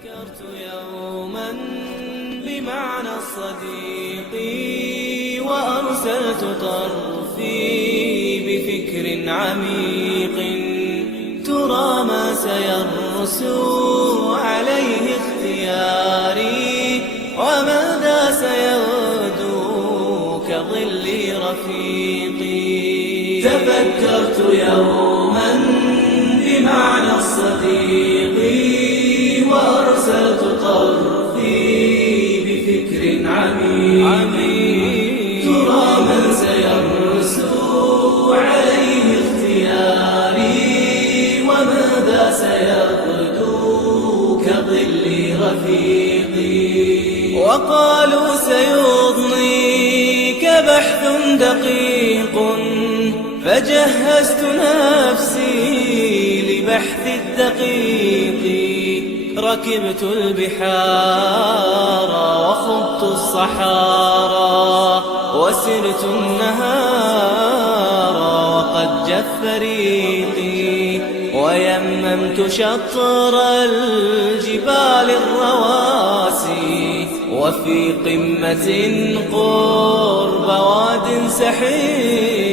تفكرت يوما بمعنى الصديق وأرسلت طرفي بفكر عميق ترى ما سيرسو عليه اختياري وماذا سيغدو كظل رفيقي. تفكرت يوما بمعنى الصديق وأرسلت طرفي بفكر عميق ترى من سيرسو عليه اختياري وماذا سيغدو كظل رفيقي. وقالوا سيضنيك بحث دقيق فجهزت نفسي لبحث الدقيق. ركبت البحار وخضت الصحارى وسرت النهار وقد جف ريقي ويممت شطر الجبال الرواسي وفي قمة قرب واد سحيق